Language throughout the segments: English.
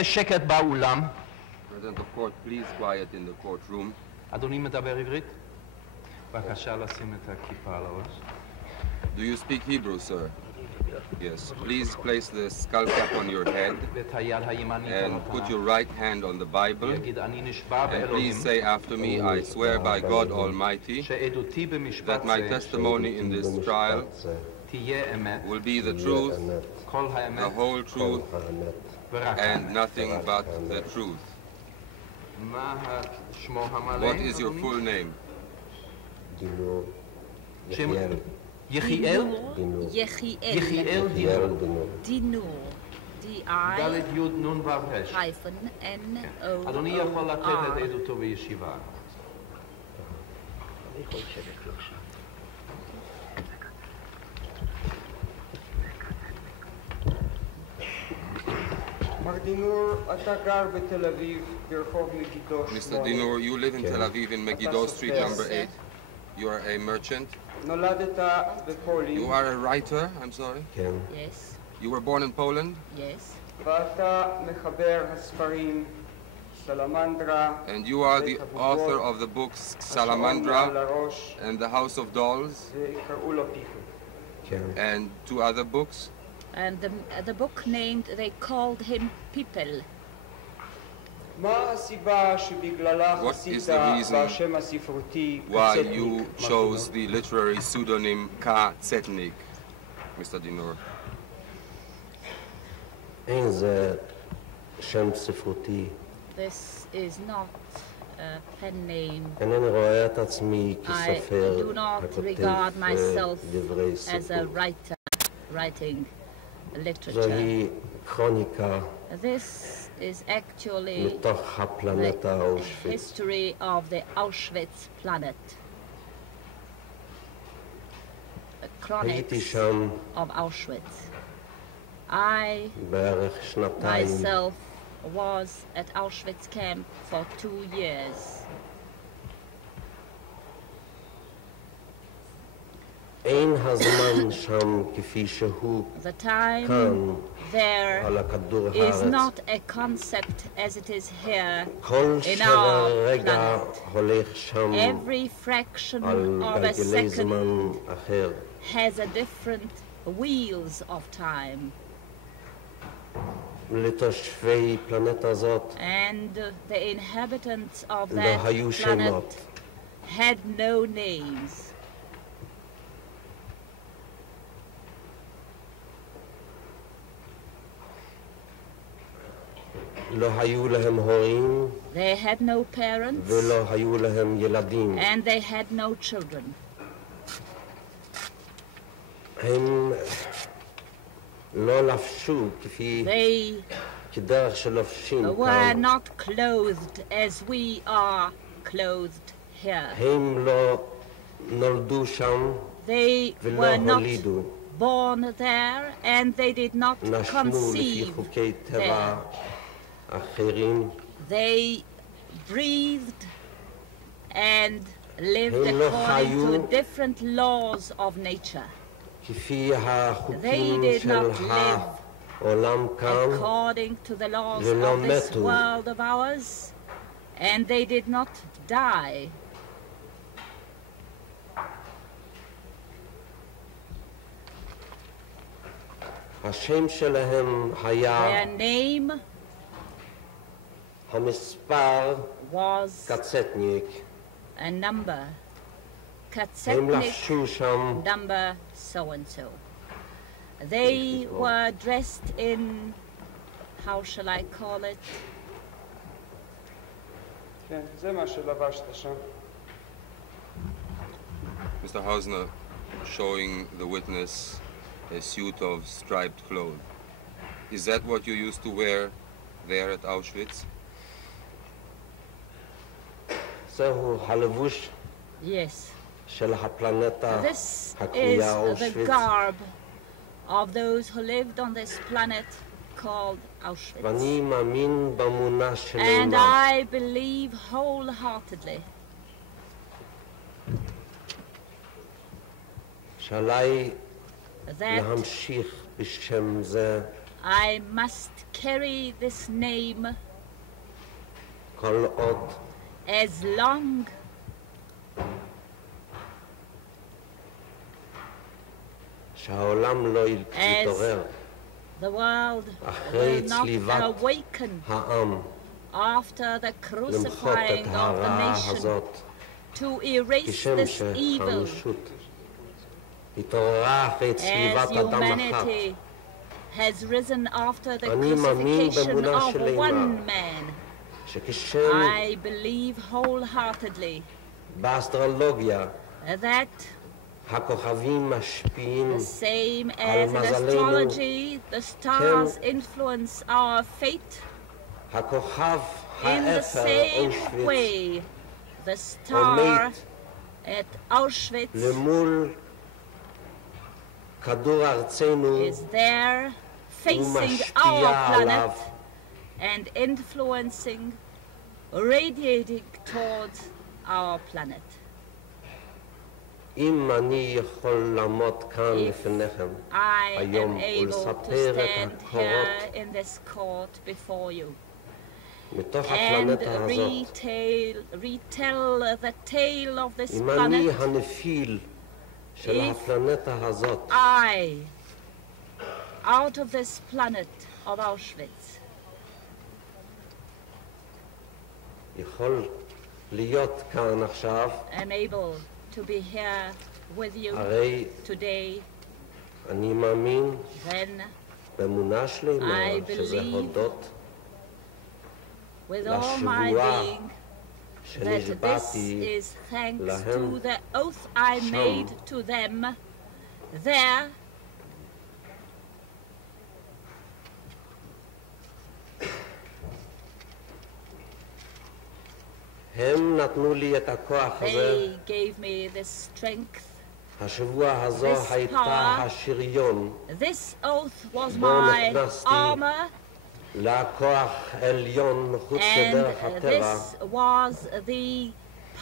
כשקט באולם. President of court, please quiet in the courtroom. אדוני מדבר עברית? בבקשה לשים את הכיפה על הראש. Do you speak Hebrew, sir? Yes. Please place the skull cap on your head and put your right hand on the Bible. And please say after me, I swear by God Almighty that my testimony in this trial will be the truth, the whole truth, and nothing but the truth. What is your full name? דינור. יחיאל? יחיאל דינור. D-I-N-O-R. אדוני יכול לתת את עדותו בישיבה. מר דינור, אתה גר בתל אביב ברחוב מגידו 8. Mr. Dinor, you live in Tel Aviv in Megiddo Street number 8. You are a merchant. נולדת בפולין. You are a writer, I'm sorry. Yes. You were born in Poland. Yes. ואתה מחבר הספרים סלמנדרה. And you are the author of the books Salamandra and the House of Dolls. וקראו לו פיפל. And two other books. And the book named, they called him People. מה הסיבה שבגללה חסית בשם הספרותי why ק.צטניק? you chose the literary pseudonym ק.צטניק, Mr. Dinor? אין זה שם ספרותי. This is not a pen name. אינני רואה את עצמי I כסופר do not הכותב regard myself דברי as a ספרות. writer writing literature. זוהי כרוניקה This is actually מתוך הפלנטה the אושוויץ. history of the Auschwitz planet. The הייתי chronics שם of Auschwitz. I בערך שנתיים. myself was at Auschwitz camp for 2 years. אין הזמן שם כפי שהוא The time כאן there על הכדור is הארץ. not a concept as it is here כל in our רגע planet. הולך שם Every fraction על of a גלגלי second זמן אחר. has a different wheels of time. לתושבי פלנטה זאת And the inhabitants of לא that היו שמות. planet had no names. לא היו להם הורים They had no parents ולא היו להם ילדים. and they had no children. הם לא לבשו כפי They כדרך שלובשים were כאן. not clothed as we are clothed here. הם לא נולדו שם They ולא were not הולידו. born there and they did not נשמו לפי conceive חוקי טבע there. אחרים. They breathed and lived הם לא according חיו to different laws of nature. כפי החוקים They did של not live העולם כאן. according to the laws ולא of this מתו. world of ours, and they did not die. השם שלהם היה Their name המספר was ק.צטניק. a number. הם ק.צטניק לבשו שם number so and so. They were dressed in, how shall I call it? כן, זה מה שלבשת שם. Mr. Hausner, showing the witness a suit of striped clothes. Is that what you used to wear there at Auschwitz? זהו הלבוש Yes. של הפלנטה This is הקרויה the אושוויץ. garb of those who lived on this planet called Auschwitz. ואני מאמין באמונה And שלמה I believe wholeheartedly שעליי that להמשיך בשם זה I must carry this name כל עוד as long שהעולם לא יתעורר the world אחרי will not צליבת awaken העם after the למחות את crucifying of the הרעה nation הזאת, to erase כשם this evil שהאנושות התעוררה אחרי as צליבת אדם אחת. humanity has risen after the אני מאמין crucifixion באמונה of שלמה one man. שכשם I believe wholeheartedly באסטרולוגיה that הכוכבים משפיעים the same על as in מזלנו, astrology, the stars influence our fate. הכוכב In the האפר same אושוויץ way, the star עומד at Auschwitz למול כדור ארצנו is there facing our ומשפיע עליו. planet and influencing, radiating towards our planet. אם אני יכול לעמוד כאן If לפניכם I am היום able to ולספר את stand הקורות here in this court before you מתוך and הפלנטה הזאת, retell the tale of this אם אני planet, הנפיל של If הפלנטה הזאת, I, out of this planet of Auschwitz, יכול להיות כאן עכשיו, am able to be here with you הרי today, אני מאמין then באמונה שלמה I שזה believe הודות with all my לשבועה being that this שנשבעתי is thanks להם to the oath I שם. made to them there הם נתנו לי את הכוח הזה. they gave me this strength. השבועה הזו This הייתה power. השריון This oath was בו my נכנסתי armor, לכוח עליון מחוץ and לדרך הטבע, this was the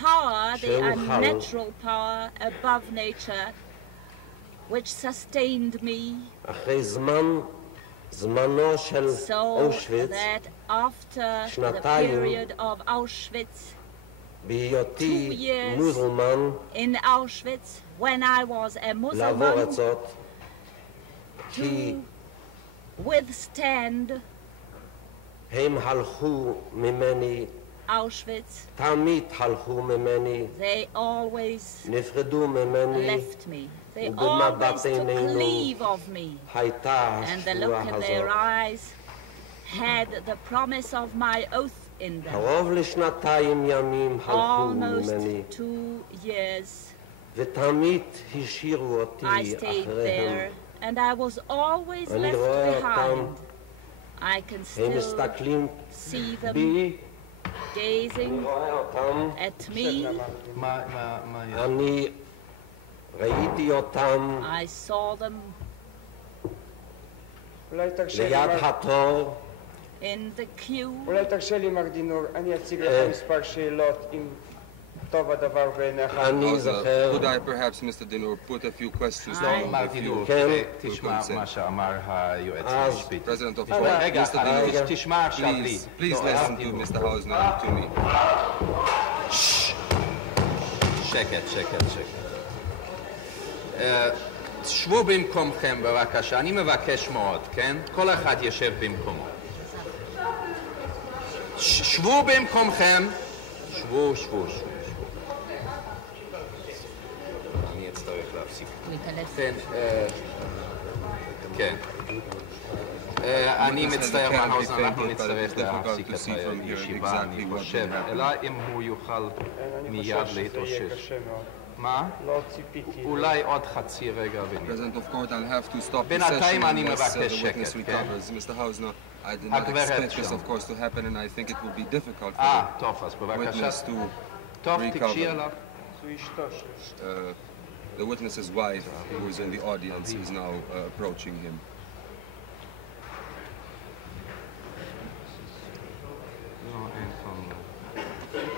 power, the שהוכל. unnatural power above nature, which sustained me, אחרי זמנו של so אושוויץ, that after the שנתיים. period of Auschwitz, בהיותי 2 years. מוזלמן, in Auschwitz, when I was a לעבור את Muslim, זאת, כי to withstand הם הלכו ממני, Auschwitz, תמיד הלכו ממני, they always נפרדו ממני, left me. They ובמבט always took עינינו leave of me. הייתה And the השבועה look in their הזאת. eyes had the promise of my oath in them. קרוב לשנתיים ימים הלכו Almost ממני, 2 years ותמיד השאירו אותי I stayed אחריהם. there, and I was always אני left רואה אותם, behind. I can הם still מסתכלים see them בי, gazing אני רואה אותם, at me. מה יש? אני ראיתי אותם I saw them אולי תרשה לי, ליד מר- התור, in the queue. אולי תרשה לי, מר דינור, אני אציג לך מספר שאלות, אם טוב הדבר בעיניך. אני זוכר, Could I perhaps, Mr. Dinor, put a few questions down מר with דינור, you? כן. תשמע מה שאמר היועץ אז, המשפטי. President of רגע, Mr. Dinor, תשמע עכשיו לי. please לא, listen to דינור. Mr. Hausner and to me. שקט. שבו במקומכם בבקשה, אני מבקש מאוד, כן? כל אחד ישב במקומו. שבו במקומכם. שבו. אני אצטרך להפסיק. כן. אני מצטער מהאוזן, אנחנו נצטרך להפסיק את הישיבה, אני חושב, אלא אם הוא יוכל מיד להתאושש. קשה מאוד. מה? לא ציפיתי. אולי עוד חצי רגע ונראה. President of Court, I'll have to stop the בינתיים session אני unless מבקש the witness שקט, כן? recovers. Mr. Hausner, I did not הגברת expect this, שם. of course, to happen, and I think it will be difficult for טוב, אז the בבקשה. witness to טוב, תקשי recover. אליו. זו אשתו שלי. The witness's wife, who is in the audience, is now approaching him. לא, אין כאן.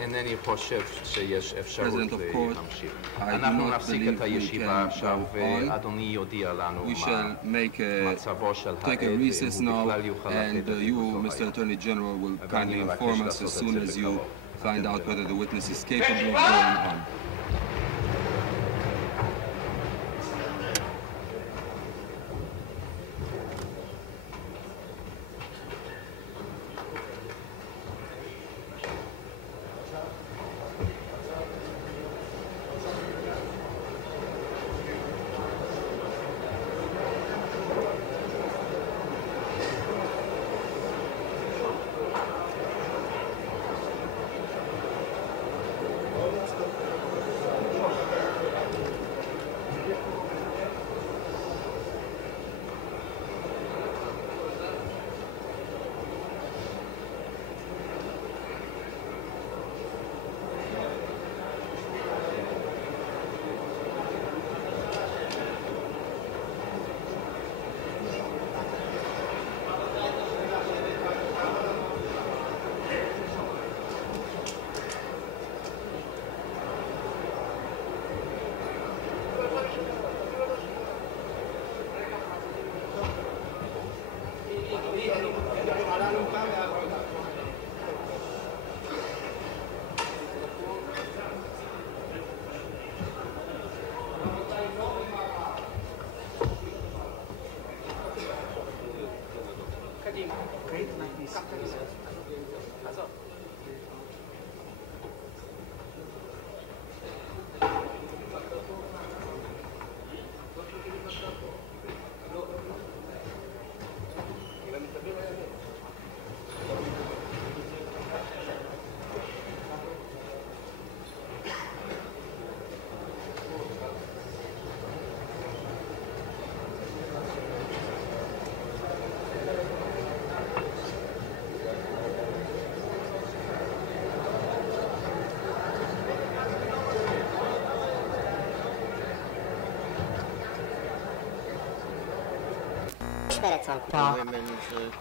אינני חושב שיש אפשרות President of Court, להמשיך. I do אנחנו not נפסיק believe את we הישיבה can עכשיו, go on. ואדוני יודיע לנו We מה shall מצבו של העד, take a ואם recess הוא now, בכלל יוכל and לתת את you, עדותו Mr. היום. Attorney General, will ואני kindly מבקש inform us לעשות as את soon זה as you בקרוב. find אתם out תראו. whether the witness is capable of going on.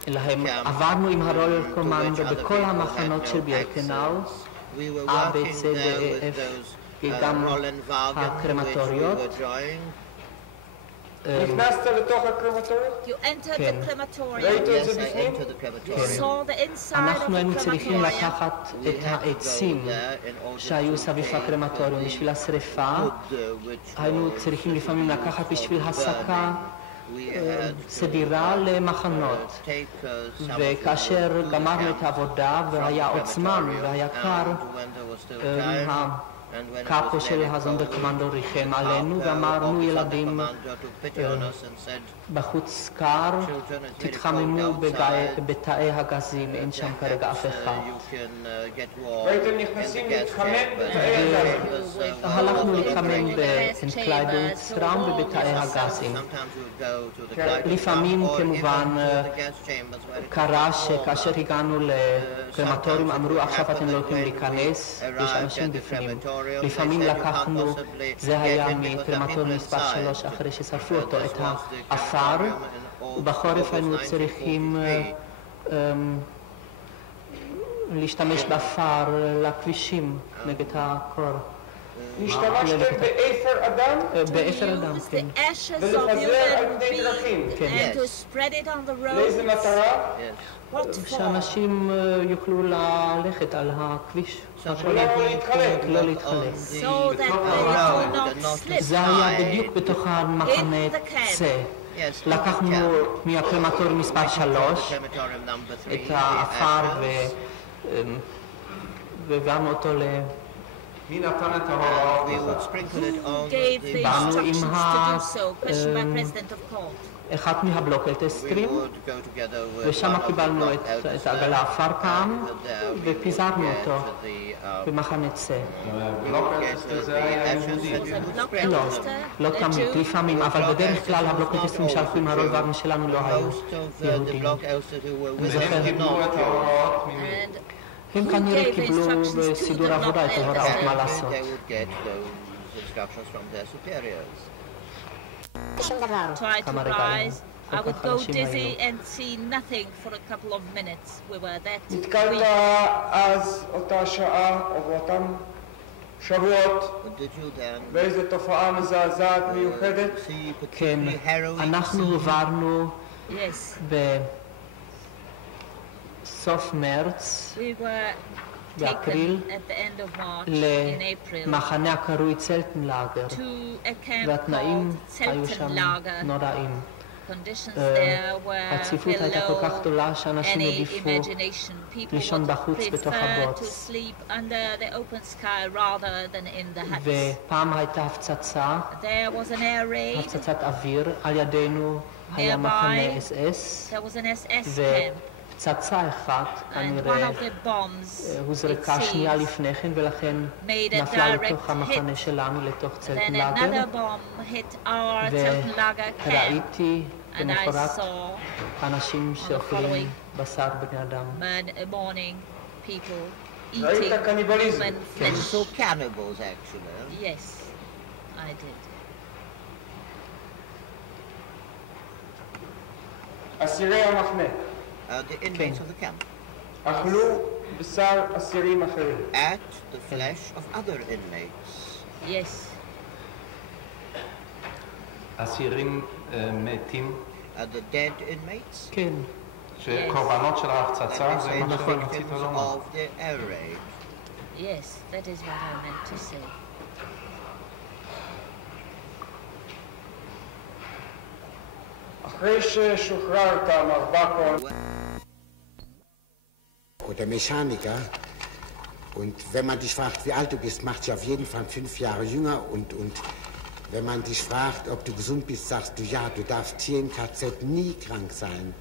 להם עברנו עם הרול קומנדו בכל המחנות של בירקנאו, A, B, C, D, E, F, גם הקרמטוריות. נכנסת לתוך הקרמטוריות? You entered the crematorium. ראית את זה בפנים? You saw the inside of אנחנו היינו the צריכים crematorium. לקחת את העצים שהיו סביב הקרמטוריום בשביל השריפה. היינו צריכים לפעמים לקחת בשביל הסקה סדירה למחנות. וכאשר גמרנו את העבודה והיה עוד זמן והיה קר, הקאפו של הזונדרקומנדו ריחם עלינו ואמרנו, ילדים, בחוץ קר, תתחממו בתאי הגזים, אין שם כרגע אף אחד. והייתם נכנסים להתחמם בתאי הגזים? הלכנו להתחמם באנקליידungsraum ובתאי הגזים. לפעמים כמובן קרה שכאשר הגענו לקרמטוריום אמרו עכשיו אתם לא יכולים להיכנס, יש אנשים בפנים. לפעמים לקחנו, זה היה מקרמטוריום מספר 3 אחרי ששרפו אותו, את האפר, ובחורף היינו צריכים להשתמש באפר לכבישים נגד הקור. השתמשתם באפר אדם? באפר אדם, כן. ולפזר על פני דרכים? לאיזה מטרה? שאנשים יוכלו ללכת על הכביש. לא להתחלק. לא להתחלק. זה היה בדיוק בתוך המחנה C. לקחנו מהקרמטוריום מספר 3 את האפר והעברנו אותו מי נתן את ההוראות? באנו עם אחד מהבלוקלטסטרים ושם קיבלנו את העגלה האפר פעם ופיזרנו אותו במחנה C. בלוקלטסטר זה היה יהודי. לא תמיד, לפעמים, אבל בדרך כלל הבלוקלטסטרים שהלכו עם הרול ורנה שלנו לא היו יהודים. והם קיבלו את ההוראות הם כנראה קיבלו בסידור עבודה את ההוראות מה לעשות. Try to rise I would go dizzy and see nothing for a couple of minutes. We were that נתקלת אז אותה שעה או באותם שבועות באיזו תופעה מזעזעת מיוחדת? כן, אנחנו עברנו בסוף מרץ, באפריל, למחנה הקרוי צלטנלאגר, והתנאים היו שם נוראים. הצפיפות הייתה כל כך גדולה שאנשים העדיפו לישון בחוץ בתוך הבוץ. ופעם הייתה הפצצה, הפצצת אוויר, על ידינו היה מחנה אס-אס, ופצצה אחת כנראה הוזרקה שנייה לפני כן ולכן נפלה לתוך המחנה שלנו, לתוך צלטנלאגר, וראיתי למחרת אנשים שאוכלים בשר בני אדם. ראית קניבליזם? So cannibals actually. Yes, I did. אסירי המחנה. The inmates of the camp אכלו בשר אסירים אחרים. ate the flesh of other inmates. Yes. אסירים מתים? The dead inmates? כן. שקורבנות של ההפצצה זה מה שרצית לומר? of the air raid. Yes, that is what I meant to say. אחרי ששוחררת, מר בקון, oder Mechaniker. Und wenn man dich fragt, wie alt du bist, macht dich auf jeden Fall 5 Jahre jünger. Und wenn man dich fragt, ob du gesund bist, sagst du, ja, du darfst hier im KZ nie krank sein.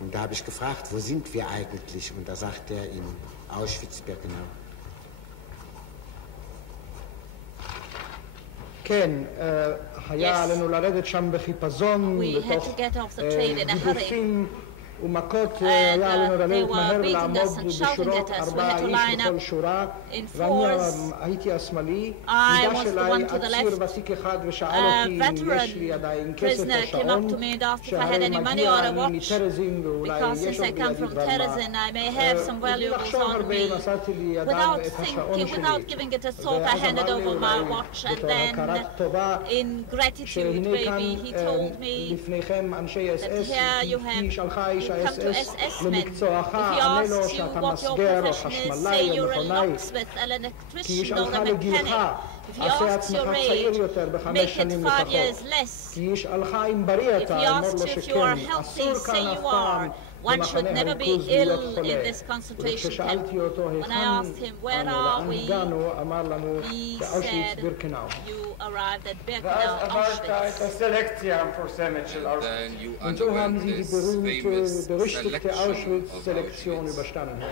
Und da habe ich gefragt, wo sind wir eigentlich? Und da sagt er, in Auschwitz-Birkenau. כן, היה עלינו לרדת שם בחיפזון, בתוך גידופים ומכות, היה עלינו לרדת מהר לעמוד בשורות 4 איש בכל שורה, ואני הייתי השמאלי, ניגש אליי עציר ותיק אחד ושאל אותי אם יש לי עדיין כסף או שעון, שהרי מגיע אני מטרזין ואולי יש עוד בידי דבר מה. בלי לחשוב הרבה נשאתי לידיו את השעון שלי, ואז אמר לי בתור הכרת טובה, שהנה כאן לפניכם אנשי אס-אס, היא שלחה איש האס-אס למקצועך, ענה לו שאתה מסגר או חשמלאי או מכונאי, כי היא שלחה לגילך, עשה עצמך צעיר יותר ב5 שנים לפחות, כי היא שלחה אם בריא אתה, אמר לו שכן, אסור כאן אף פעם One should never be ill in this concentration camp. When I asked him, where are we? He said, you arrived at Birkenau, Auschwitz. Und so haben sie die berüchtigte Auschwitz-Selektion überstanden.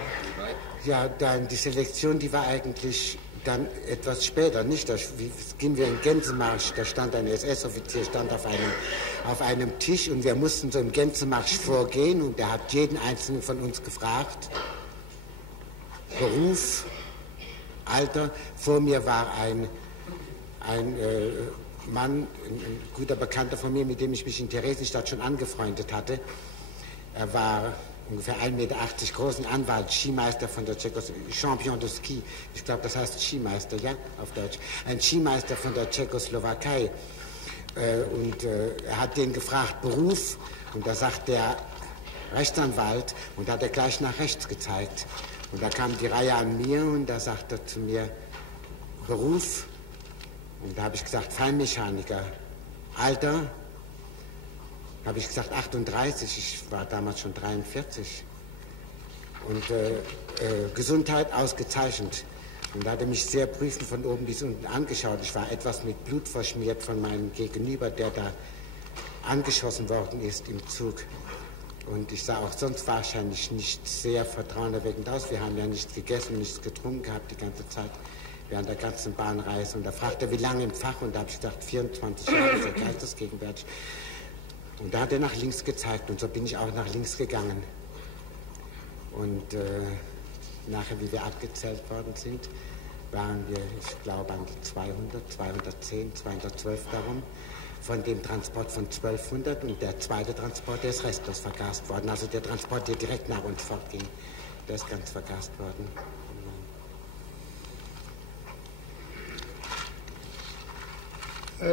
Ja, dann die Selektion, die war eigentlich dann etwas später, nicht? Da gingen wir in Gänsemarsch, da stand ein SS-Offizier, stand auf einem Tisch und wir mussten so im Gänsemarsch vorgehen und er hat jeden einzelnen von uns gefragt, Beruf, Alter. Vor mir war ein Mann, ein guter Bekannter von mir, mit dem ich mich in Theresienstadt schon angefreundet hatte. Er war ungefähr 1,80 Meter groß, ein Anwalt, Skimeister von der Tschechoslowakei, Champion de Ski, ich glaube, das heißt Skimeister, ja, auf Deutsch, ein Skimeister von der Tschechoslowakei. Und er hat den gefragt, Beruf, und da sagt der Rechtsanwalt, und da hat er gleich nach rechts gezeigt. Und da kam die Reihe an mir, und da sagt er zu mir, Beruf, und da habe ich gesagt, Feinmechaniker, Alter, habe ich gesagt 38, ich war damals schon 43. Und Gesundheit ausgezeichnet. Und da hat er mich sehr prüfend von oben bis unten angeschaut. Ich war etwas mit Blut verschmiert von meinem Gegenüber, der da angeschossen worden ist im Zug. Und ich sah auch sonst wahrscheinlich nicht sehr vertrauenerweckend aus. Wir haben ja nichts gegessen, nichts getrunken gehabt die ganze Zeit während der ganzen Bahnreise. Und da fragte er, wie lange im Fach? Und da habe ich gesagt, 24 Jahre, ist er geistesgegenwärtig. Und da hat er nach links gezeigt und so bin ich auch nach links gegangen. Und nachher, wie wir abgezählt worden sind, waren wir, ich glaube, an die 200, 210, 212 darum. von dem Transport von 1200 und der zweite Transport, der ist restlos vergast worden. Also der Transport, der direkt nach uns fortging, der ist ganz vergast worden.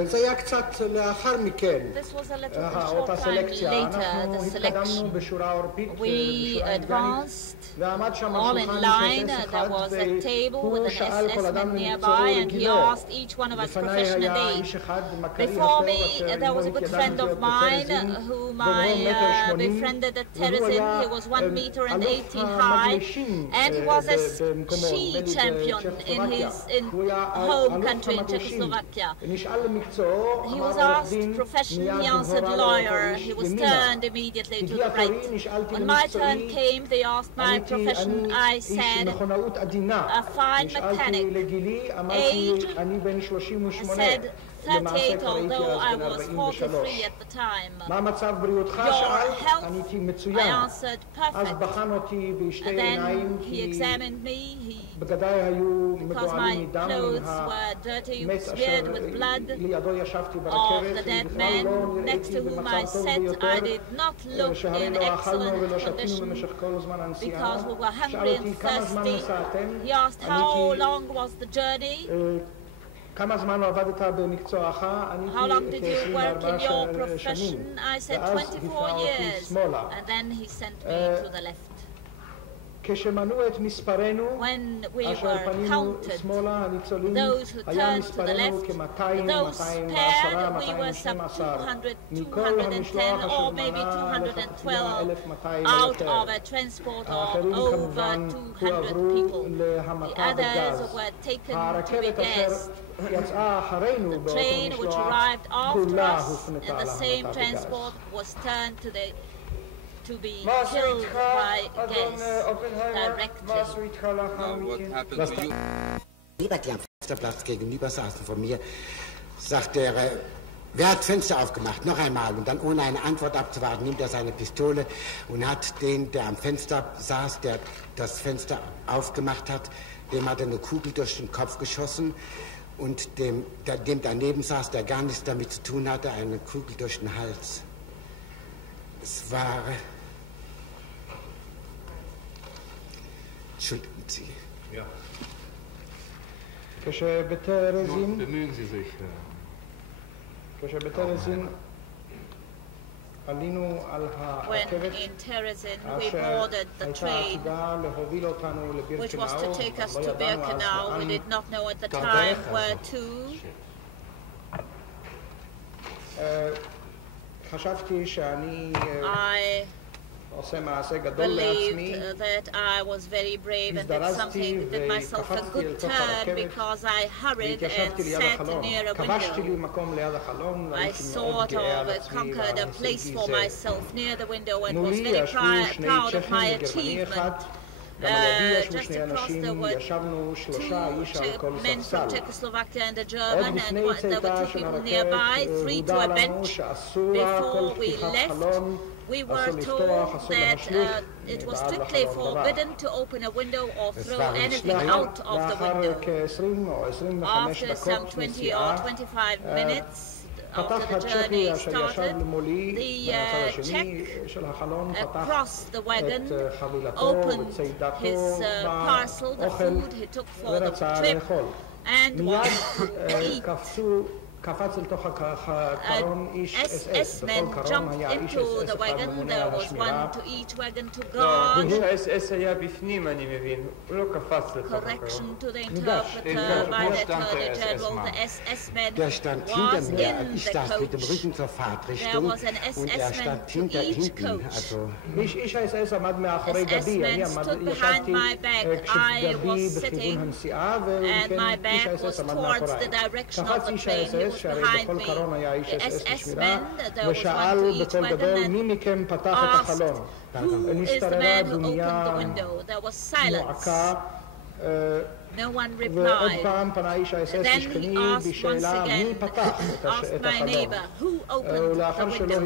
זה היה קצת לאחר מכן, אותה סלקציה. אנחנו התקדמנו בשורה עורפית, ועמד שם השולחן של אחד, והוא שאל כל אדם למקצועו לגילו. לפניי היה איש אחד מכרי אחר אשר אינו התיידדתי להיות בטרזין, וגרום מטר 80, והוא היה המגלישים במקומו, בצ'כוסלובקיה. הוא היה אלוף המגלישים. ונשאל He was asked profession, he answered lawyer. He was turned immediately to the right. When my turn came, they asked my profession. I said, a fine mechanic. Age, I said, 38, although I was 43 at the time. Your health, I answered, perfect. And then he examined me, because my clothes were dirty, smeared with blood of the dead man next to whom I sat. I did not look in excellent condition because we were hungry and thirsty. He asked how long was the journey. How long did you work in your profession? I said 24 years. And then he sent me to the left. When we were counted, those who turned to the left, those paired, we were some 200, 210 or maybe 212 out of a transport of over 200 people. The others were taken to be gassed. The train which arrived after us in the same transport was turned to be killed by gas directly. What happened to you? Die am Fensterplatz gegenüber saßen von mir, sagte er, wer hat Fenster aufgemacht? Noch einmal. Und dann, ohne eine Antwort abzuwarten, nimmt er seine Pistole und hat den, der am Fenster saß, der das Fenster aufgemacht hat, dem hat er eine Kugel durch den Kopf geschossen. Und dem daneben saß, der gar nichts damit zu tun hatte, eine Kugel durch den Hals. Es war... Entschuldigen Sie. Ja. Bemühen Sie sich. When in Terezin we boarded the train which was to take us to Birkenau. We did not know at the time where to. I believed that I was very brave and did myself a good turn because I hurried and sat near a window. I sort of conquered a place for myself near the window and was very proud of my achievement. Just across there were two men from Czechoslovakia and a German, and there were two people nearby, three to a bench. Before we left, we were told that it was strictly forbidden to open a window or throw anything out of the window. After some 20 or 25 minutes, after the journey started, the Czech across the wagon opened his parcel, the food he took for the trip, and wanted to eat. SS-men jumped into the wagon. There was one to each wagon to guard. Correction to the interpreter by the Attorney General. The SS-man was in the coach. There was an SS-man to each coach. SS-men stood behind my back. I was sitting and my back was towards the direction of the train. He was behind me. The SS-men, there was one to each wagon, and asked, who is the man who opened the window? There was silence. No one replied. Then he asked once again, asked my neighbor, who opened the window?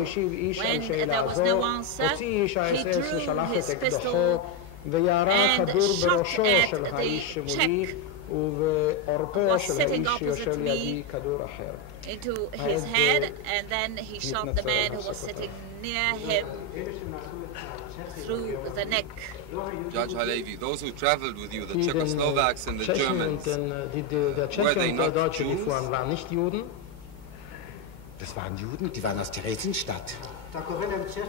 When there was no answer, he drew his pistol וירה and כדור shot בראשו at של האיש the שמולי, Czech ובעורפו של sitting האיש שיושב opposite לידי me כדור אחר. into his head, and then he shot the man who was sitting near him through the neck. Judge Halevi, those who traveled with you, the Czechoslovaks and the Germans, were they not Jews? Das waren Juden, die waren aus Theresienstadt.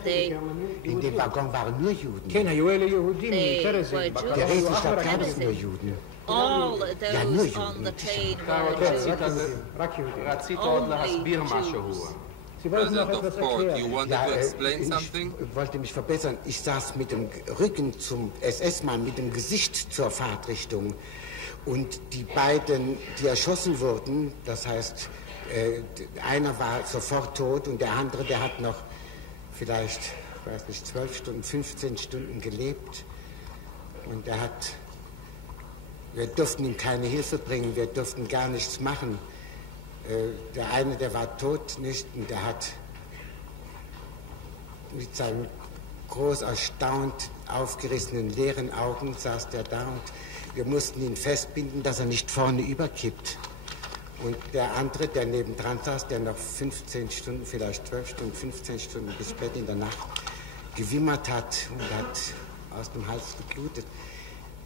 They In dem Waggon waren nur Juden. כן, היו אלה יהודים מטרזין, Theresienstadt gab es nur Juden. all those on the train were Jews. רק יהודים. רצית עוד להסביר משהו. President of Court, you wanted to explain something? Ich wollte mich verbessern. Ich saß mit dem Rücken zum SS-Mann, mit dem Gesicht zur Fahrtrichtung. Und die beiden, die erschossen wurden, das heißt, einer war sofort tot und der andere, der hat noch vielleicht, ich weiß nicht, 12 Stunden, 15 Stunden gelebt. Und wir durften ihm keine Hilfe bringen, wir durften gar nichts machen. Der eine, der war tot, nicht, und der hat mit seinen groß erstaunt aufgerissenen leeren Augen saß der da und wir mussten ihn festbinden, dass er nicht vorne überkippt. Und der andere, der nebendran saß, der noch 15 Stunden, vielleicht 12 Stunden, 15 Stunden bis spät in der Nacht gewimmert hat und hat aus dem Hals geblutet.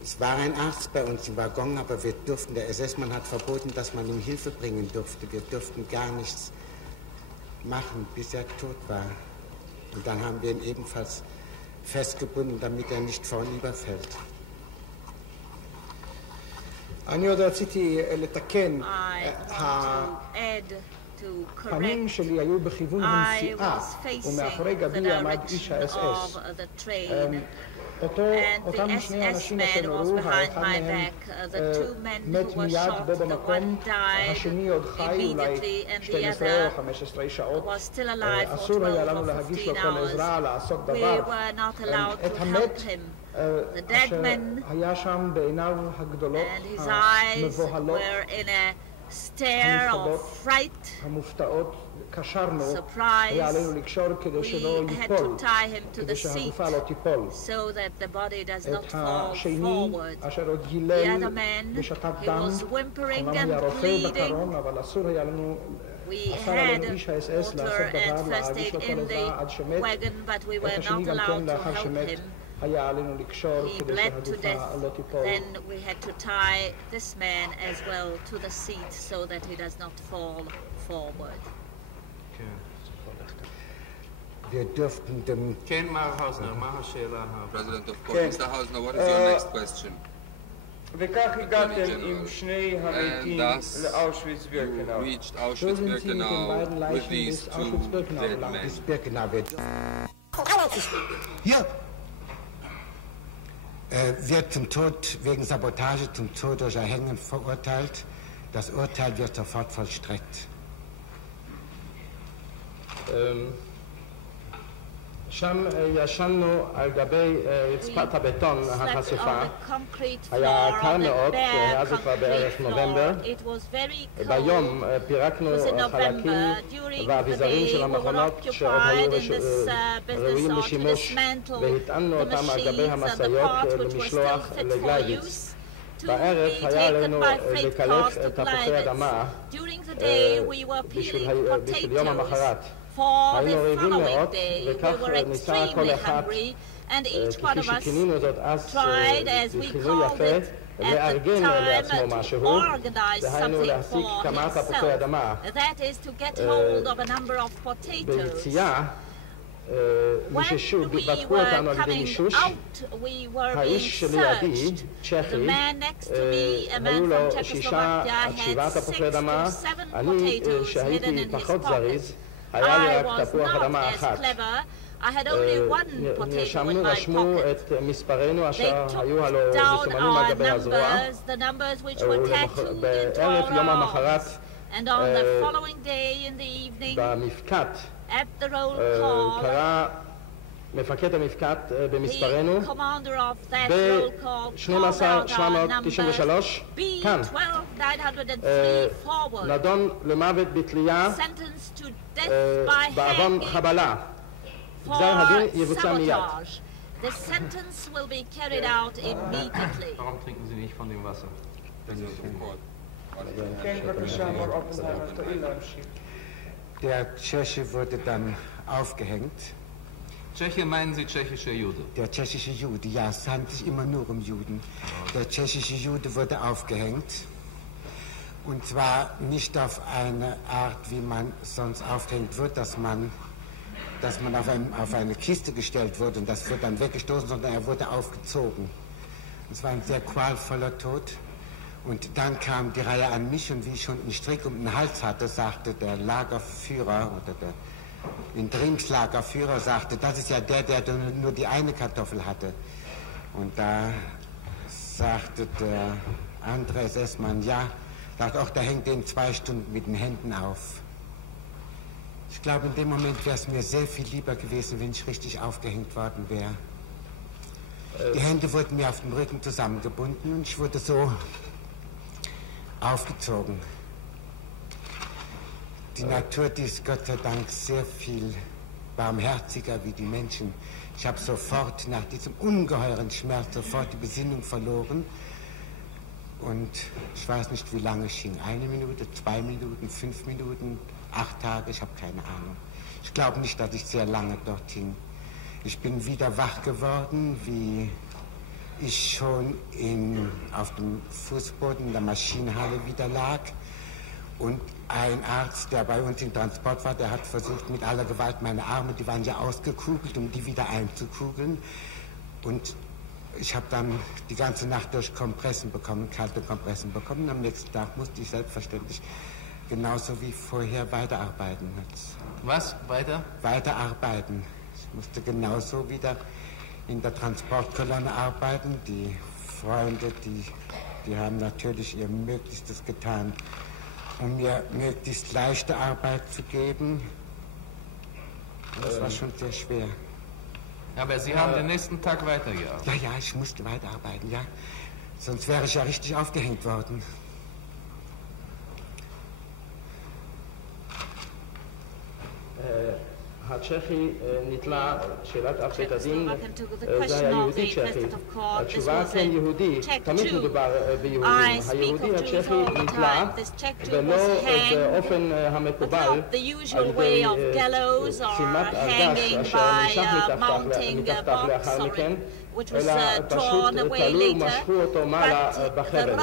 Es war ein Arzt bei uns im Waggon, aber wir durften, der SS-Mann hat verboten, dass man ihm Hilfe bringen durfte. Wir durften gar nichts machen, bis er tot war. Und dann haben wir ihn ebenfalls festgebunden, damit er nicht vornüberfällt. אני עוד רציתי לתקן, הפנים שלי היו בכיוון הנסיעה, ומאחורי גבי עמד איש האס-אס. אותם שני אנשים אשר נורו, האחד מהם מת מיד בו במקום, השני עוד חי אולי 12 או 15 שעות. אסור היה לנו להגיש לו כל עזרה, לעשות דבר. את המת אשר היה שם בעיניו הגדולות, המבוהלות, המפחדות, המופתעות, קשרנו, היה עלינו לקשור כדי שלא ייפול, כדי שהגופה לא תיפול. את השני, אשר עוד גילל ושתת דם, אמנם היה רופא בקרון, אבל אסור היה לנו, אסר עלינו איש האס-אס לעשות דבר, להגיש לו כל עזרה עד שמת. את השני גם כן לאחר שמת, היה עלינו לקשור כדי שהגופה לא תיפול. Then we had to tie this man as well to the seat so that he does not fall forward. Wir dürften dem... כן, מר האוזנר, מה השאלה? President of Court, Mr. Hausner, what is your next question? וכך הגעתם עם שני המתים לאושוויץ-בירקנאו. You reached Auschwitz-Birkenau with these two dead men. Ja. Wird zum Tod wegen Sabotage zum Tod durch Erhängen verurteilt. Das Urteil wird sofort vollstreckt. שם ישנו על גבי רצפת הבטון החשופה, היה קר מאוד, היה זה כבר בערך נובמבר. ביום פירקנו חלקים ואביזרים של המכונות שעוד היו ראויים לשימוש והטענו אותם על גבי המשאיות למשלוח לגלייביץ. בערב היה עלינו לקלף תפוחי אדמה בשביל יום המחרת. היינו רעבים מאוד, וכך ניסה כל אחד, כפי שכינינו זאת אז בכינוי יפה, לארגן לעצמו משהו, דהיינו להשיג כמה תפוחי אדמה. ביציאה, בדקו אותנו על ידי מישוש, האיש שלידי, צ'כי, היו לו 6 עד 7 תפוחי אדמה, אני שהייתי פחות זריז, היה לי רק תפוח אדמה אחת. נרשמנו, רשמו את מספרנו אשר היו הלא מסומנים על גבי הזרוע. בערב יום המחרת, במפקד, קרא מפקד המפקד במספרנו ב-12,793 כאן נדון למוות בתלייה בעוון חבלה. גזר הדין יבוצע מיד. The sentence will be carried out immediately. Warum trinken Sie nicht von dem Wasser? Der Tscheche wurde dann aufgehängt. Tscheche meinen Sie tschechischer Jude? Der tschechische Jude, ja, es handelt sich immer nur um Juden. Der tschechische Jude wurde aufgehängt. Und zwar nicht auf eine Art, wie man sonst aufgehängt wird, dass man auf eine Kiste gestellt wurde und das wird dann weggestoßen, sondern er wurde aufgezogen. Es war ein sehr qualvoller Tod. Und dann kam die Reihe an mich und wie ich schon einen Strick um den Hals hatte, sagte der Lagerführer oder der Interimslagerführer, sagte, das ist ja der nur die eine Kartoffel hatte. Und da sagte der andere SS-Mann, ja, sagt auch, der hängt den 2 Stunden mit den Händen auf. Ich glaube, in dem Moment wäre es mir sehr viel lieber gewesen, wenn ich richtig aufgehängt worden wäre. Die Hände wurden mir auf dem Rücken zusammengebunden und ich wurde so aufgezogen. Die Natur, die ist Gott sei Dank sehr viel barmherziger wie die Menschen. Ich habe sofort nach diesem ungeheuren Schmerz sofort die Besinnung verloren. Und ich weiß nicht, wie lange es hing. 1 Minute, 2 Minuten, 5 Minuten, 8 Tage, ich habe keine Ahnung. Ich glaube nicht, dass ich sehr lange dort hing. Ich bin wieder wach geworden, wie ich schon auf dem Fußboden in der Maschinenhalle wieder lag. Und ein Arzt, der bei uns im Transport war, der hat versucht mit aller Gewalt meine Arme, die waren ja ausgekugelt, um die wieder einzukugeln. Und ich habe dann die ganze Nacht durch Kompressen bekommen, kalte Kompressen bekommen. Am nächsten Tag musste ich selbstverständlich genauso wie vorher weiterarbeiten. Was? Weiter? Weiterarbeiten. Ich musste genauso wieder in der Transportkolonne arbeiten. Die Freunde, die haben natürlich ihr Möglichstes getan, um mir möglichst leichte Arbeit zu geben. Das war schon sehr schwer. Aber Sie haben den nächsten Tag weitergearbeitet? Ja, ich musste weiterarbeiten, ja. Sonst wäre ich ja richtig aufgehängt worden. הצ'כי נתלה, שאלת אב בית הדין, זה היה יהודי צ'כי. התשובה כן יהודי, תמיד מדובר ביהודים. היהודי הצ'כי נתלה, ולא באופן המקובל, על ידי שימת ארגז אשר נמשך מתחתיו לאחר מכן, אלא פשוט תלו ומשכו אותו מעלה בחבל.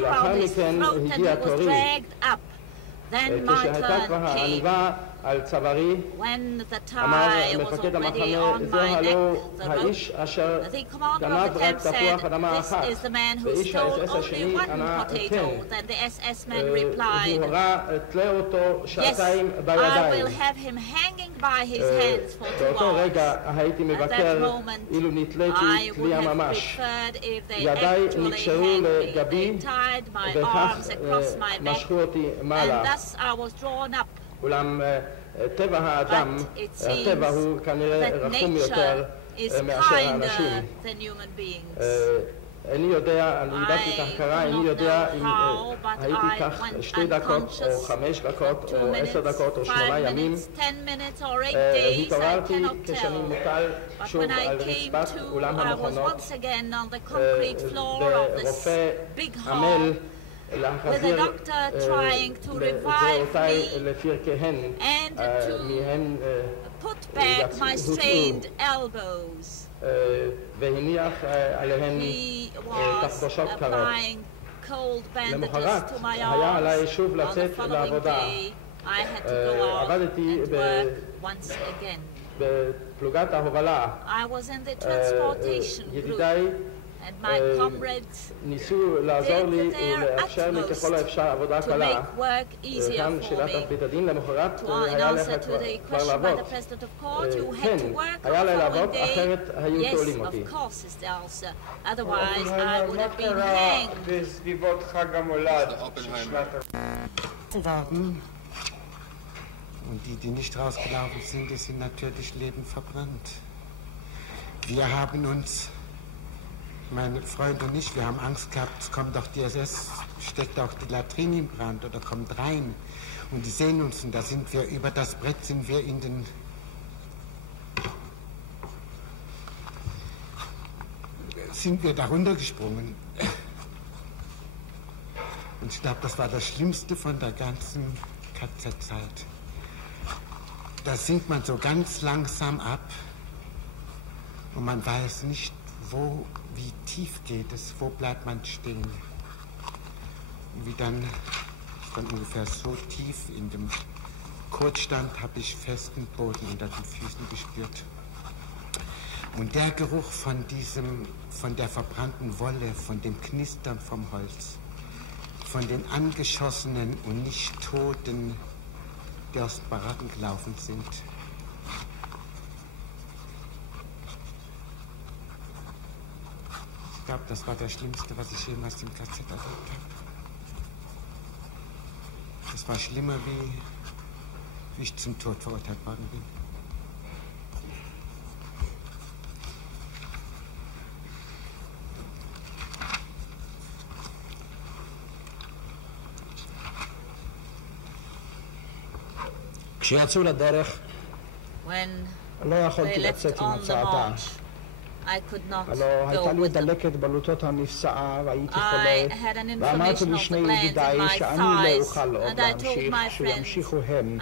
לאחר מכן הגיע תורי. כשהייתה כבר העניבה על צווארי, אמר מפקד המחנה, זה הלא האיש אשר גנב רק תפוח אדמה אחת, ואיש האס-אס השני ענה כן. הוא הורה, תלה אותו שעתיים בידיים. באותו רגע הייתי מבקר אילו נתליתי תלייה ממש. ידיי נקשרו לגבי וכך משכו אותי מעלה. אולם טבע האדם, הטבע הוא כנראה רחום יותר מאשר האנשים. אני יודע, אני איבדתי את ההכרה, אני יודע אם הייתי כך 2 דקות או 5 דקות או 10 דקות או 8 ימים. התעוררתי כשאני מוטל שוב על רצפת אולם המכונות ורופא עמל להחזיר זרועותיי לפרקיהן, מהן הוצאו. והניח עליהן תחבושות קרות. למחרת היה עליי שוב לצאת לעבודה. עבדתי בפלוגת ההובלה. ידידיי ניסו לעזור לי ולאפשר לי ככל האפשר עבודה קלה. כאן שאלת אב בית הדין, למחרת היה לך כבר לעבוד. כן, היה לי לעבוד, אחרת היו תולים אותי. אופנהיימר, מה קרה בסביבות חג המולד של שנת Und die nicht rausgelaufen sind, die sind natürlich lebend verbrannt. Wir haben uns, meine Freunde und ich, wir haben Angst gehabt, es kommt doch die SS, steckt auch die Latrine in Brand oder kommt rein. Und die sehen uns und da sind wir, über das Brett sind wir in den sind wir da runtergesprungen. Und ich glaube, das war das Schlimmste von der ganzen KZ-Zeit. Da sinkt man so ganz langsam ab und man weiß nicht, wie tief geht es, wo bleibt man stehen. Und wie dann ungefähr so tief in dem Kot stand, habe ich festen Boden unter den Füßen gespürt. Und der Geruch von der verbrannten Wolle, von dem Knistern vom Holz, von den Angeschossenen und nicht Toten, die aus den Baracken gelaufen sind. Ich glaube, das war das Schlimmste, was ich jemals im KZ erlebt habe. Das war schlimmer, wie ich zum Tod verurteilt worden bin. כשיצאו לדרך, לא יכולתי לצאת עם הצעדה. הלא הייתה לי דלקת בלוטות המפסעה והייתי חולה, ואמרתי לשני ידידיי שאני לא אוכל עוד להמשיך, שימשיכו הם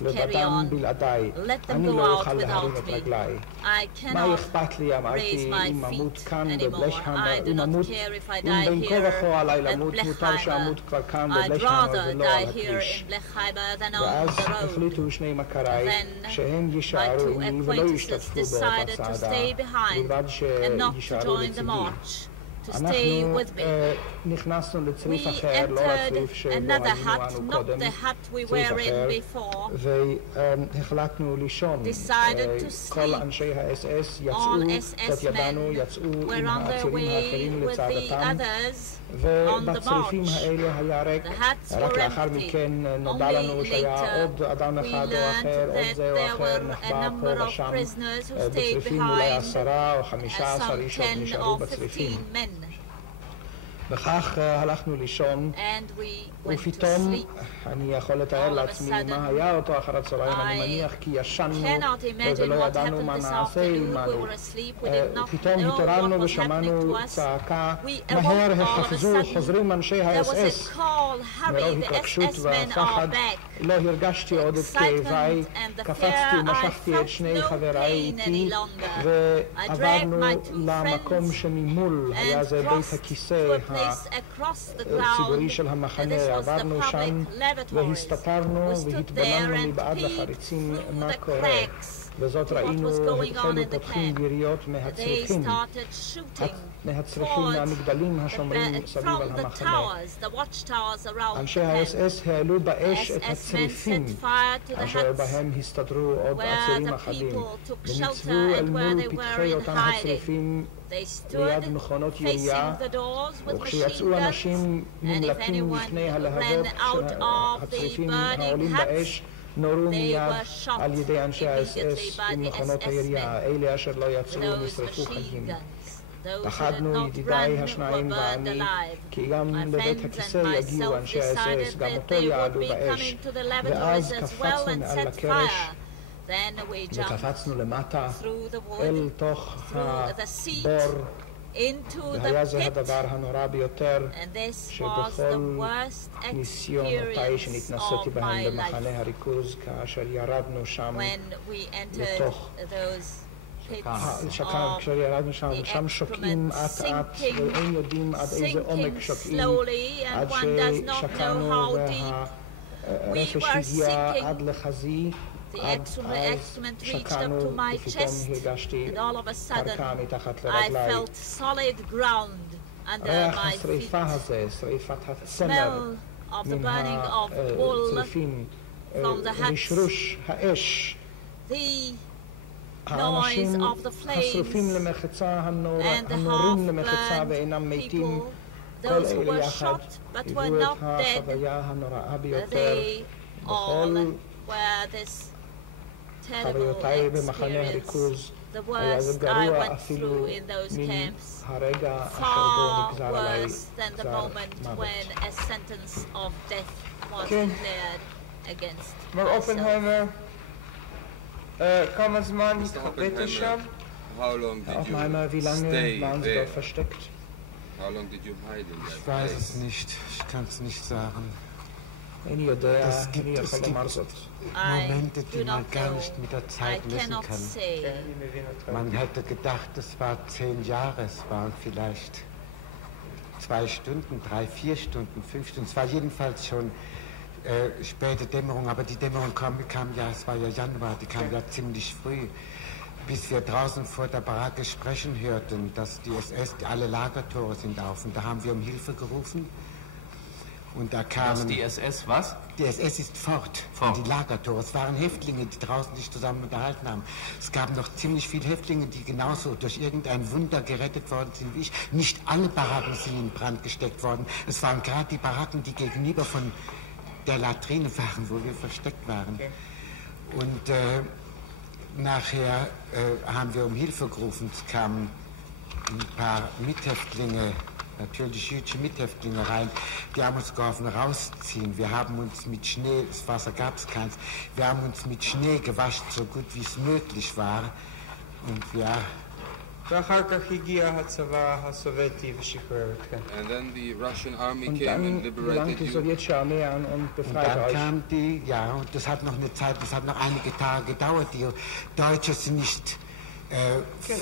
לבדם בלעדיי, אני לא אוכל להרים את רגליי. מה אכפת לי, אמרתי, אם אמות כאן בבלשהמר, אם אמות, אם בין כה וכה עליי למות, מותר שאמות כבר כאן בבלשהמר ולא על הכביש. ואז החליטו שני מכריי שהם יישארו עימי ולא ישתתפו באותה צעדה. and not to join the march, to stay with me. We entered another hut, not the hut we were in before. Decided to sleep. All SS men were on their way with the others on the march. The huts were empty. Only later we learned that there were a number of prisoners who stayed behind, some 10 or 15 men. וכך הלכנו לישון, ופתאום אני יכול לתאר לעצמי מה היה אותו אחר הצהריים, אני מניח כי ישנו ולא ידענו מה נעשה עמנו. פתאום התעוררנו ושמענו צעקה, מהר החזו, חוזרים אנשי האס-אס. מרוב התרגשות והפחד לא הרגשתי עוד את כאביי, קפצתי ומשכתי את שני חבריי איתי ועברנו למקום שממול, היה זה בית הכיסא הציבורי של המחנה. עברנו שם והסתתרנו והתבוננו מבעד לחריצים מה קורה, וזאת ראינו התחילו פותחים יריות מהצריחים מהמגדלים השומרים מסביב על המחנה. אנשי האס-אס העלו באש את הצריפים אשר בהם הסתתרו עוד עצירים אחדים וניצבו אל מול פתחי אותם הצריפים ליד מכונות ירייה, וכשיצאו אנשים נמלטים לפני הלהבות של הצריפים העולים באש נורו מיד על ידי אנשי האס-אס עם מכונות הירייה. אלה אשר לא יצאו נשרפו חיים. פחדנו ידידיי השניים ואני, כי גם לבית הכיסא יגיעו אנשי האס-אס, גם אותו יעלו באש, ואז קפצנו מעל הקרש וקפצנו למטה אל תוך הבור, והיה זה הדבר הנורא ביותר שבכל ניסיונותיי שנתנסיתי בהם במחנה הריכוז, כאשר ירדנו שם לתוך כאשר ירדנו שם שוקעים אט אט ואין יודעים עד איזה עומק שוקעים, עד ששקענו והרפש הגיע עד לחזי, עד אז שקענו ופתאום הרגשתי קרקע מתחת לרגליי. ריח השריפה הזה, שריפת הצמר מן הצריפים, רשרוש האש, האנשים השרופים למחצה, הנורים למחצה ואינם מתים, כל אלה יחד היוו את החוויה הנוראה ביותר בכל חוויותיי במחנה הריכוז. היה זה גרוע אפילו מן הרגע אשר בו נגזר עליי גזר מוות. כן, מר אופנהיימר, כמה זמן התחבאת שם? How long did Oppenheimer, wie you lange stay waren Sie there? dort versteckt? How long did you hide in that Ich weiß place? es nicht, ich kann es nicht sagen. Es gibt Momente, die man gar nicht mit der Zeit messen kann. Man hätte gedacht, es war 10 Jahre, es waren vielleicht 2 Stunden, 3, 4 Stunden, 5 Stunden. Es war jedenfalls schon späte Dämmerung, aber die Dämmerung kam ja, es war ja Januar, die kam ja ziemlich früh. Bis wir draußen vor der Baracke sprechen hörten, dass die SS, alle Lagertore sind auf. Und da haben wir um Hilfe gerufen. Und da kamen... Was, die SS, was? Die SS ist fort. Die Lagertore. Es waren Häftlinge, die draußen sich zusammen unterhalten haben. Es gab noch ziemlich viele Häftlinge, die genauso durch irgendein Wunder gerettet worden sind wie ich. Nicht alle Baracken sind in Brand gesteckt worden. Es waren gerade die Baracken, die gegenüber von der Latrine waren, wo wir versteckt waren. Und nachher haben wir um Hilfe gerufen. Es kamen ein paar Mithäftlinge, natürlich jüdische Mithäftlinge rein, die haben uns geholfen rausziehen. Wir haben uns mit Schnee, das Wasser gab es keins, wir haben uns mit Schnee gewaschen, so gut wie es möglich war. Und ja. And then the Russian army came and liberated you. Und dann kam die, ja, und das hat noch eine Zeit, das hat noch einige Tage gedauert. Die Deutschen sind nicht...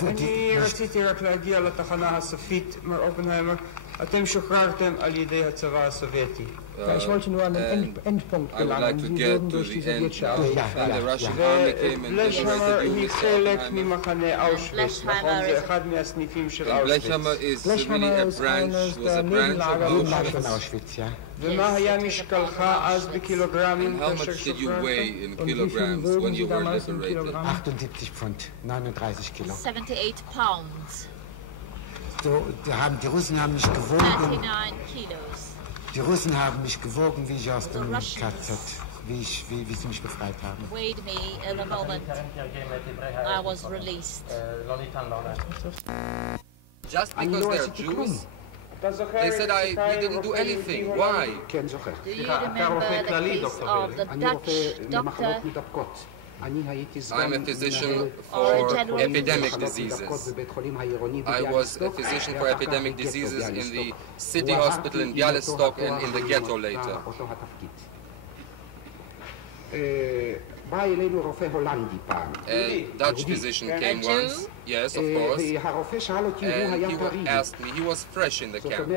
אני רציתי רק להגיע לתחנה הסופית, מר אופנהיימר. אתם שוחררתם על ידי הצבא הסובייטי. Ich wollte nur an den Endpunkt gelangen. Sie wurden durch die Sowjetschau. ובלשהמר היא חלק ממחנה אושוויץ, נכון? זה אחד מהסניפים של אושוויץ. בלשהמר is the Nebenlager von Auschwitz, ja. ומה היה משקלך אז בקילוגרמים כאשר שוחררתם? Und wie viel wogen Sie damals in Kilogramm? 78 Pfund, 39 Kilo. 78 pounds. So, die Russen haben mich gewogen. 39 kilos. Die Russen haben mich gewogen, wie ich aus dem KZ, wie sie mich befreit haben. Weighed me in the moment I was released. Just because they're Jews? They said we didn't do anything. Why? Do you remember the case of the Dutch doctor? I'm a physician for epidemic diseases. I was a physician for epidemic diseases in the city hospital in Bialystok and in the ghetto later. A Dutch physician came once, yes, of course, and he asked me, he was fresh in the camp.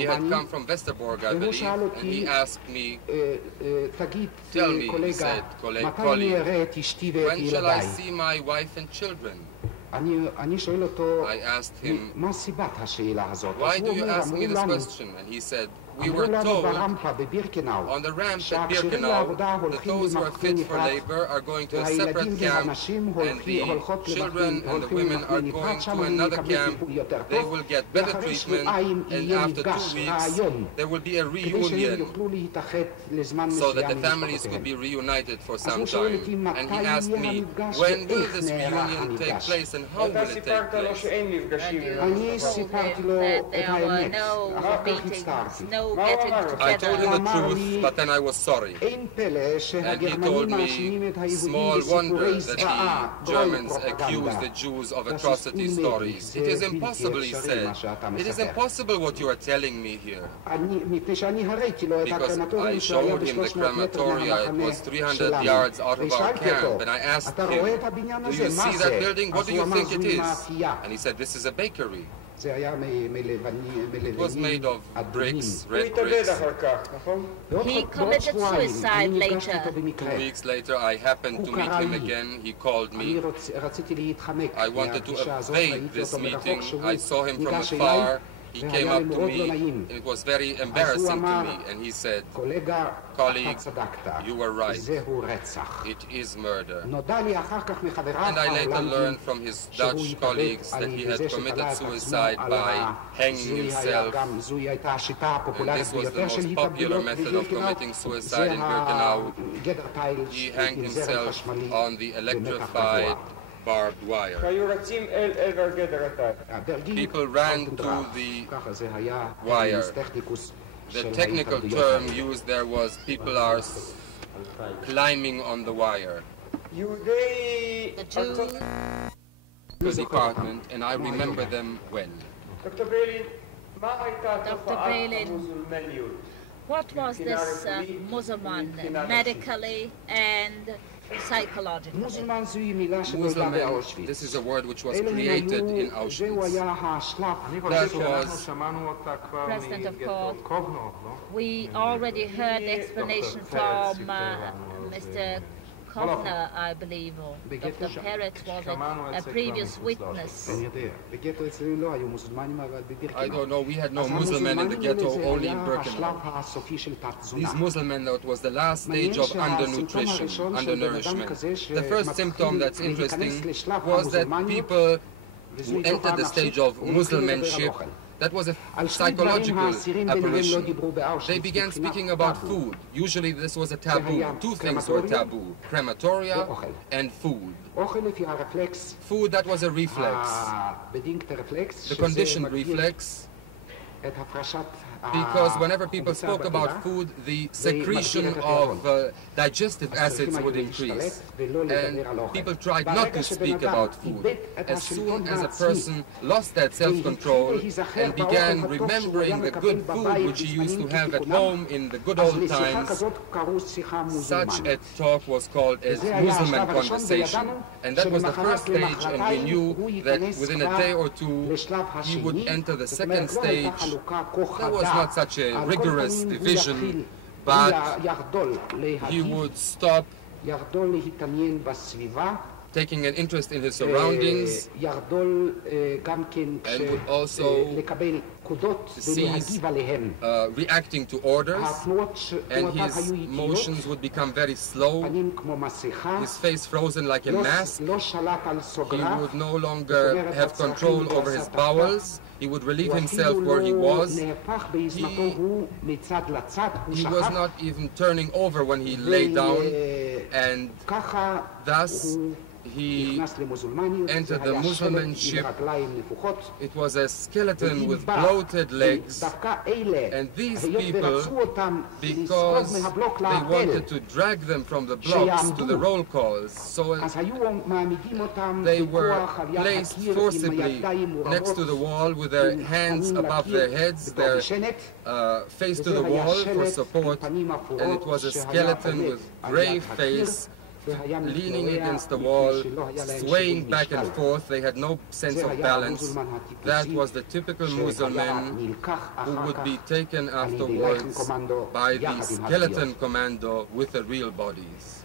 He had come from Westerbork, I believe, and he asked me, tell me, he said, colleague, when shall I see my wife and children? I asked him, why do you ask me this question? And he said, we were told on the ramp at Birkenau that those who are fit for labor are going to a separate camp and the children and the women are going to another camp. They will get better treatment and after 2 weeks there will be a reunion so that the families could be reunited for some time. And he asked me, when will this reunion take place and how will it take place? There were no meetings, no getting together. I told him the truth, but then I was sorry. And he told me, small wonder that the Germans accuse the Jews of atrocity stories. It is impossible, he said. It is impossible what you are telling me here. Because I showed him the crematoria, it was 300 yards out of our camp, and I asked him, do you see that building? What do you think it is? And he said, this is a bakery. It was made of bricks, red bricks. He committed suicide later. 2 weeks later, I happened to meet him again. He called me. I wanted to evade this meeting. I saw him from afar. He came up to me, and it was very embarrassing to me, and he said, colleague, you were right. It is murder. And I later learned from his Dutch colleagues that he had committed suicide by hanging himself. And this was the most popular method of committing suicide in Birkenau. He hanged himself on the electrified barbed wire. People ran to the wire. The technical term used there was people are climbing on the wire. The Jews department, and I remember them well. Dr. Berlin, what was this Musliman medically and psychologically? Muslim, this is a word which was created in Auschwitz. That was President of Court. We already heard the explanation from Mr. Kovner, I believe, or Dr. Peretz was a previous witness. I don't know, we had no Muslim men in the ghetto, only in Birkenau. These Muslim men, that was the last stage of undernutrition, undernourishment. The first symptom that's interesting was that people who entered the stage of Muslimanship, that was a psychological apparition. They began speaking about food. Usually this was a taboo. Two things were taboo: crematoria and food. Food, that was a reflex. The conditioned reflex. Because whenever people spoke about food, the secretion of digestive acids would increase. And people tried not to speak about food. As soon as a person lost that self-control and began remembering the good food which he used to have at home in the good old times, such a talk was called as Muslim conversation. And that was the first stage, and we knew that within a day or two he would enter the second stage. There was not such a rigorous division, but he would stop taking an interest in his surroundings and would also cease reacting to orders, and his motions would become very slow, his face frozen like a mask. He would no longer have control over his bowels. He would relieve himself where he was. He was not even turning over when he lay down, and thus he entered the Muslimanship. It was a skeleton with bloated legs, and these people, because they wanted to drag them from the blocks to the roll calls, so they were placed forcibly next to the wall with their hands above their heads, their face to the wall for support, and it was a skeleton with grey face, leaning against the wall, swaying back and forth. They had no sense of balance. That was the typical Muslim who would be taken afterwards by the skeleton commando with the real bodies.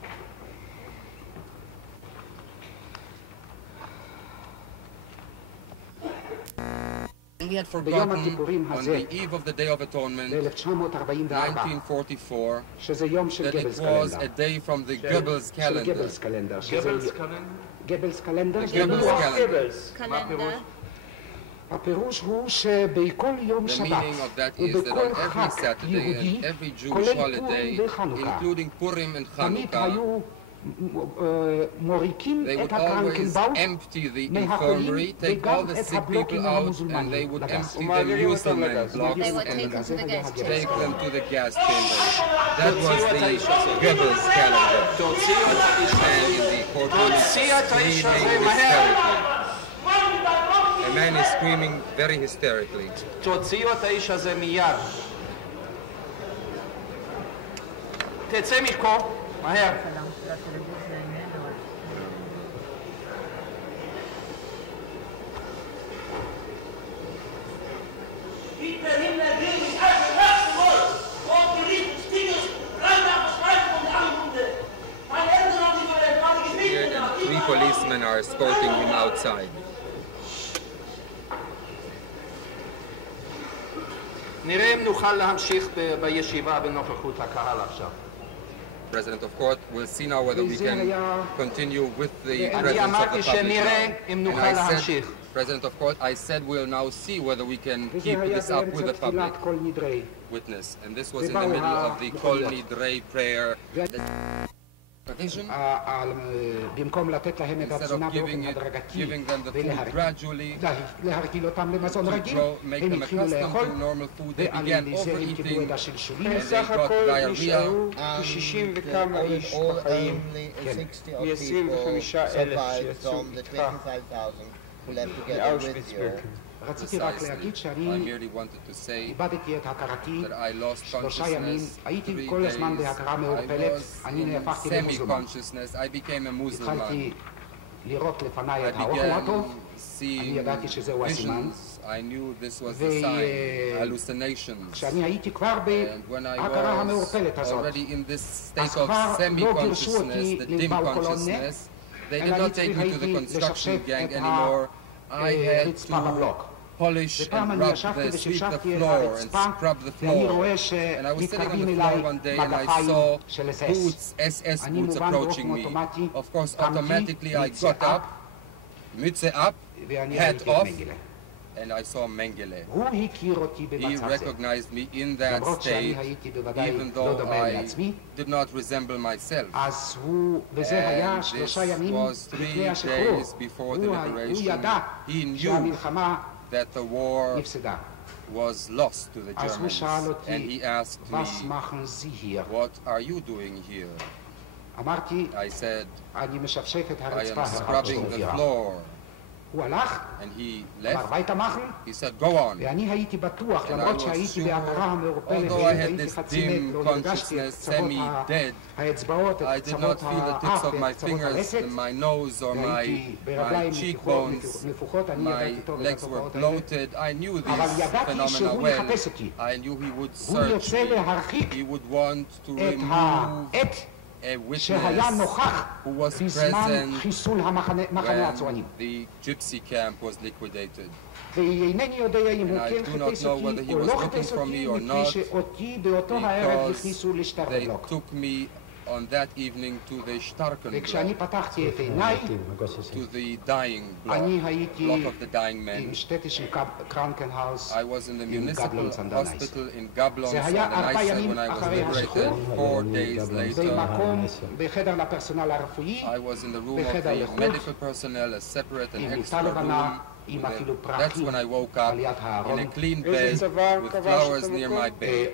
We had forgotten on the eve of the Day of Atonement, 1944, that it was a day from the Goebbels calendar. Goebbels calendar. The meaning of that is that on every Saturday and every Jewish holiday, including Purim and Hanukkah, they would always empty the infirmary, take all the sick people out, and they would empty the Muslim blocks and take them to the gas chambers. That was the Goebbels calendar. And in the courtroom, screaming hysterically. A man is screaming very hysterically. Three policemen are escorting him outside. נראה אם נוכל להמשיך בישיבה בנוכחות הקהל עכשיו. President of Court, we'll see now whether we can continue with the presence of the public. And I said, President of Court, I said we'll now see whether we can keep this up with the public witness. And this was in the middle of the Kol Nidrei prayer. Instead of giving them the food gradually, to make them accustomed to normal food, they began overeating and they got diarrhea. Only 60 of people survived from the 25,000. left together with you. רציתי רק להגיד שאני איבדתי את הכרתי 3 ימים, הייתי כל הזמן בהכרה מעורפלת, אני נהפכתי למוזלמן. התחלתי לראות לפניי את האוכל הטוב, אני ידעתי שזהו הסימן, וכשאני הייתי כבר בהכרה המעורפלת הזאת, אז כבר לא גירשו אותי לבלקולונה, אלא אני צריך הייתי לשפשף את הרצפה בבלוק. ופעם אני ישבתי ושפשפתי את הרצפה ואני רואה שמתקרבים אליי מגפיים של SS. אני מובן באופן אוטומטי קמתי, Mütze ab, hat off, and I saw Mengele. He recognized me in that state, even though I did not resemble myself. And this was 3 days before the liberation. He knew that the war was lost to the Germans, and he asked me, "What are you doing here?" I said, "I am scrubbing the floor." And he left. He said, "Go on." And I was sure, although I had this dim consciousness, semi-dead, I did not feel the tips of my fingers, my nose, or my cheekbones. My legs were bloated. I knew these phenomena well. I knew he would search me. He would want to remove a witness who was present when the gypsy camp was liquidated. And I do not know whether he was looking for me or not, because they took me on that evening to the Starkenblock, to the dying block of the dying men. I was in the municipal hospital in Gablons on the night side when I was liberated. 4 days later, I was in the room of the medical personnel, a separate and extra room. That's when I woke up in a clean bed with flowers near my bed.